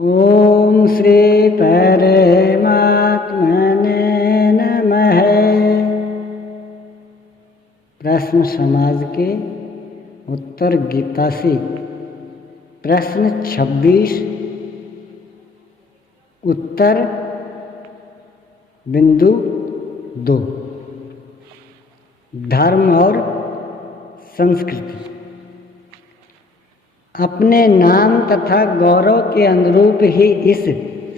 ओम श्री परमात्मने नमः। प्रश्न समाज के उत्तर गीता से प्रश्न 26 उत्तर बिंदु 2 धर्म और संस्कृति। अपने नाम तथा गौरव के अनुरूप ही इस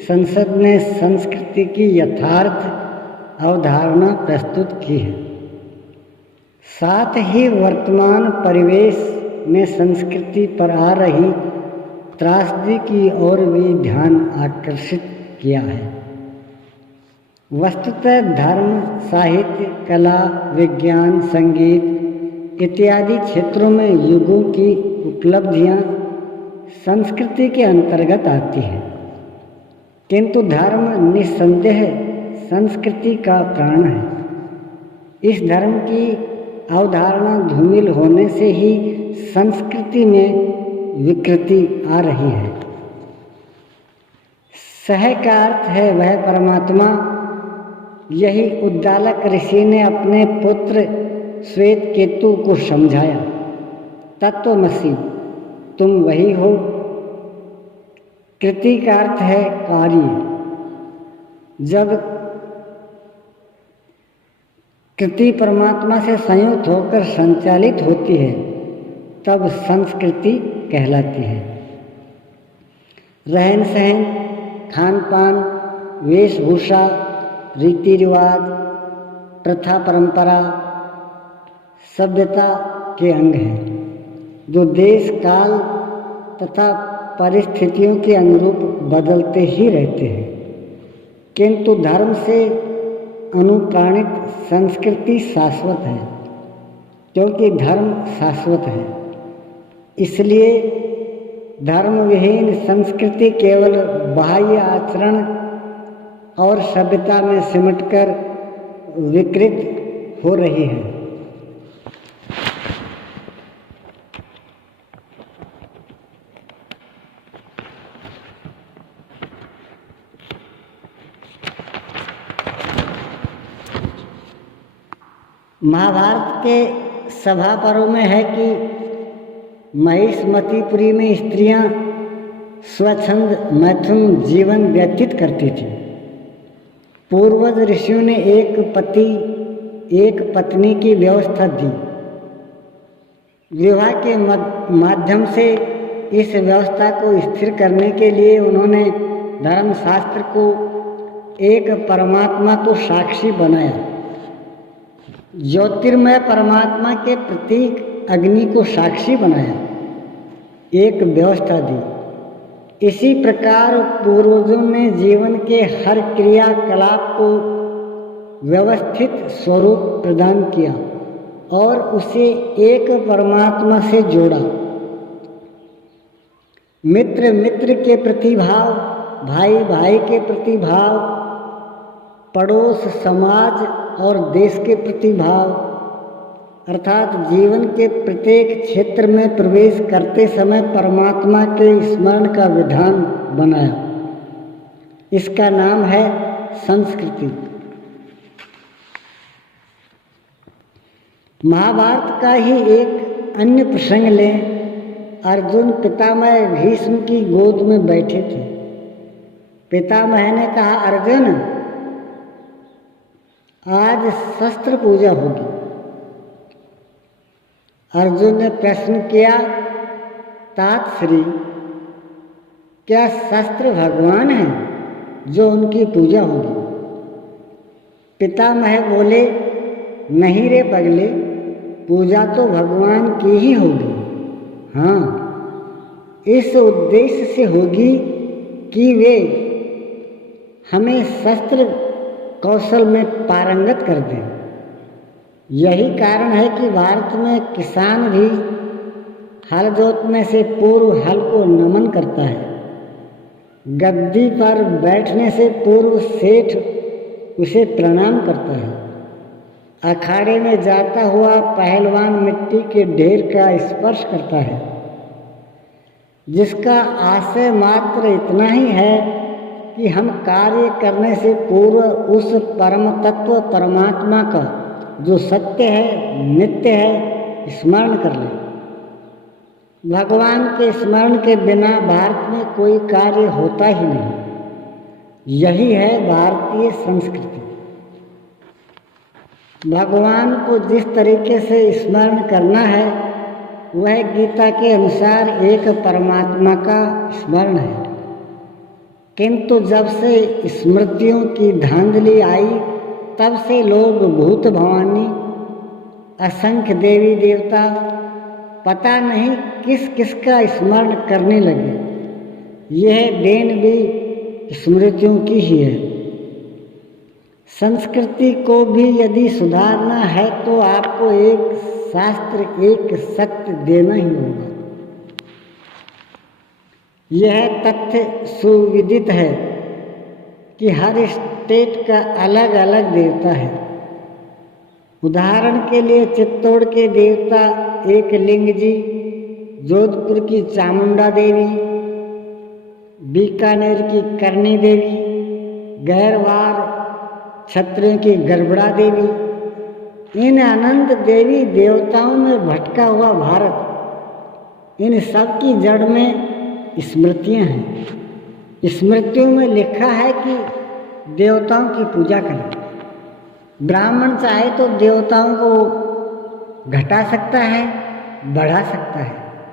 संसद ने संस्कृति की यथार्थ अवधारणा प्रस्तुत की है। साथ ही वर्तमान परिवेश में संस्कृति पर आ रही त्रासदी की ओर भी ध्यान आकर्षित किया है। वस्तुतः धर्म, साहित्य, कला, विज्ञान, संगीत इत्यादि क्षेत्रों में युगों की उपलब्धियां संस्कृति के अंतर्गत आती हैं, किंतु धर्म निस्संदेह संस्कृति का प्राण है। इस धर्म की अवधारणा धूमिल होने से ही संस्कृति में विकृति आ रही है। सह का अर्थ है वह परमात्मा। यही उद्दालक ऋषि ने अपने पुत्र श्वेत केतु को समझाया। तत्वमसि, तुम वही हो। कृति का अर्थ है कार्य। जब कृति परमात्मा से संयुक्त होकर संचालित होती है तब संस्कृति कहलाती है। रहन सहन, खान पान, वेशभूषा, रीति रिवाज, प्रथा परंपरा सभ्यता के अंग हैं, जो देश काल तथा परिस्थितियों के अनुरूप बदलते ही रहते हैं। किंतु धर्म से अनुप्राणित संस्कृति शाश्वत है, क्योंकि धर्म शाश्वत है। इसलिए धर्म विहीन संस्कृति केवल बाह्य आचरण और सभ्यता में सिमटकर विकृत हो रही है। महाभारत के सभा पर्व में है कि महिष्मतीपुरी में स्त्रियां स्वच्छंद मैथुन जीवन व्यतीत करती थीं। पूर्वज ऋषियों ने एक पति एक पत्नी की व्यवस्था दी। विवाह के माध्यम से इस व्यवस्था को स्थिर करने के लिए उन्होंने धर्मशास्त्र को एक परमात्मा को साक्षी बनाया। ज्योतिर्मय परमात्मा के प्रतीक अग्नि को साक्षी बनाया, एक व्यवस्था दी। इसी प्रकार पूर्वजों ने जीवन के हर क्रियाकलाप को व्यवस्थित स्वरूप प्रदान किया और उसे एक परमात्मा से जोड़ा। मित्र मित्र के प्रति भाव, भाई भाई के प्रति भाव, पड़ोस, समाज और देश के प्रति भाव, अर्थात जीवन के प्रत्येक क्षेत्र में प्रवेश करते समय परमात्मा के स्मरण का विधान बनाया। इसका नाम है संस्कृति। महाभारत का ही एक अन्य प्रसंग लें। अर्जुन पितामह भीष्म की गोद में बैठे थे। पितामह ने कहा, अर्जुन, आज शस्त्र पूजा होगी। अर्जुन ने प्रश्न किया, तात श्री, क्या शस्त्र भगवान हैं जो उनकी पूजा होगी? पितामह बोले, नहीं रे पगले, पूजा तो भगवान की ही होगी। हाँ, इस उद्देश्य से होगी कि वे हमें शस्त्र कौशल में पारंगत कर दें। यही कारण है कि भारत में किसान भी हल जोतने से पूर्व हल को नमन करता है। गद्दी पर बैठने से पूर्व सेठ उसे प्रणाम करता है। अखाड़े में जाता हुआ पहलवान मिट्टी के ढेर का स्पर्श करता है। जिसका आशय मात्र इतना ही है कि हम कार्य करने से पूर्व उस परम तत्व परमात्मा का जो सत्य है, नित्य है, स्मरण कर लें। भगवान के स्मरण के बिना भारत में कोई कार्य होता ही नहीं। यही है भारतीय संस्कृति। भगवान को जिस तरीके से स्मरण करना है वह गीता के अनुसार एक परमात्मा का स्मरण है। किंतु जब से स्मृतियों की धांधली आई तब से लोग भूत भवानी, असंख्य देवी देवता, पता नहीं किस किस का स्मरण करने लगे। यह देन भी स्मृतियों की ही है। संस्कृति को भी यदि सुधारना है तो आपको एक शास्त्र, एक सत्य देना ही होगा। यह तथ्य सुविदित है कि हर स्टेट का अलग अलग देवता है। उदाहरण के लिए चित्तौड़ के देवता एक लिंग जी, जोधपुर की चामुंडा देवी, बीकानेर की करनी देवी, गैरवार क्षत्रियों की गड़बड़ा देवी। इन अनंत देवी देवताओं में भटका हुआ भारत, इन सब की जड़ में स्मृतियां हैं। स्मृतियों में लिखा है कि देवताओं की पूजा करें। ब्राह्मण चाहे तो देवताओं को घटा सकता है, बढ़ा सकता है,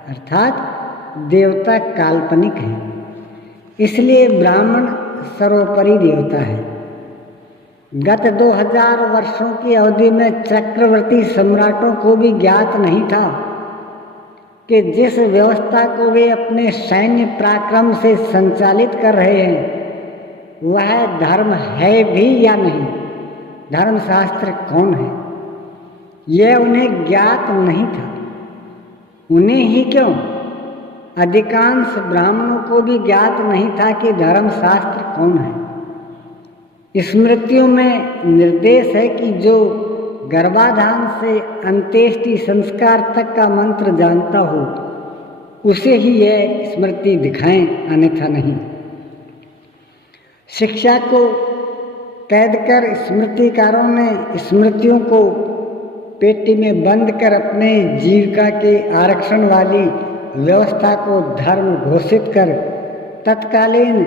अर्थात देवता काल्पनिक है, इसलिए ब्राह्मण सर्वोपरि देवता है। गत 2000 वर्षों की अवधि में चक्रवर्ती सम्राटों को भी ज्ञात नहीं था कि जिस व्यवस्था को वे अपने सैन्य पराक्रम से संचालित कर रहे हैं वह धर्म है भी या नहीं, धर्मशास्त्र कौन है, यह उन्हें ज्ञात नहीं था। उन्हें ही क्यों, अधिकांश ब्राह्मणों को भी ज्ञात नहीं था कि धर्मशास्त्र कौन है। स्मृतियों में निर्देश है कि जो गर्भाधान से अंत्येष्टि संस्कार तक का मंत्र जानता हो उसे ही यह स्मृति दिखाएं, अन्यथा नहीं। शिक्षा को कैद कर स्मृतिकारों ने स्मृतियों को पेटी में बंद कर अपने जीविका के आरक्षण वाली व्यवस्था को धर्म घोषित कर तत्कालीन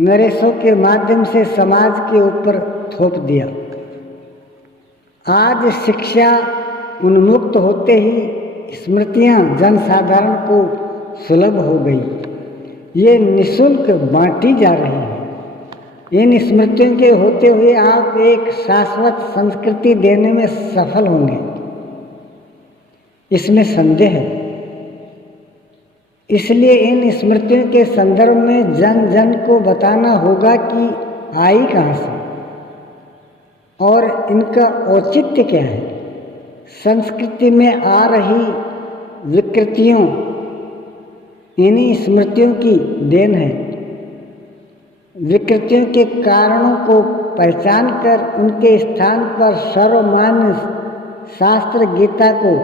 नरेशों के माध्यम से समाज के ऊपर थोप दिया। आज शिक्षा उन्मुक्त होते ही स्मृतियां जनसाधारण को सुलभ हो गई। ये निःशुल्क बांटी जा रही है। इन स्मृतियों के होते हुए आप एक शाश्वत संस्कृति देने में सफल होंगे, इसमें संदेह है। इसलिए इन स्मृतियों के संदर्भ में जन जन को बताना होगा कि आई कहाँ से और इनका औचित्य क्या है। संस्कृति में आ रही विकृतियों इन्हीं स्मृतियों की देन है। विकृतियों के कारणों को पहचान कर उनके स्थान पर सर्वमान्य शास्त्र गीता को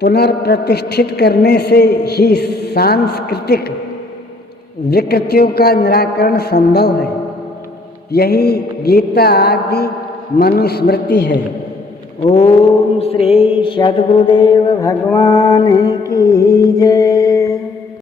पुनर्प्रतिष्ठित करने से ही सांस्कृतिक विकृतियों का निराकरण संभव है। यही गीता आदि मनुस्मृति है। ओम श्री सद्गुरुदेव भगवान की जय।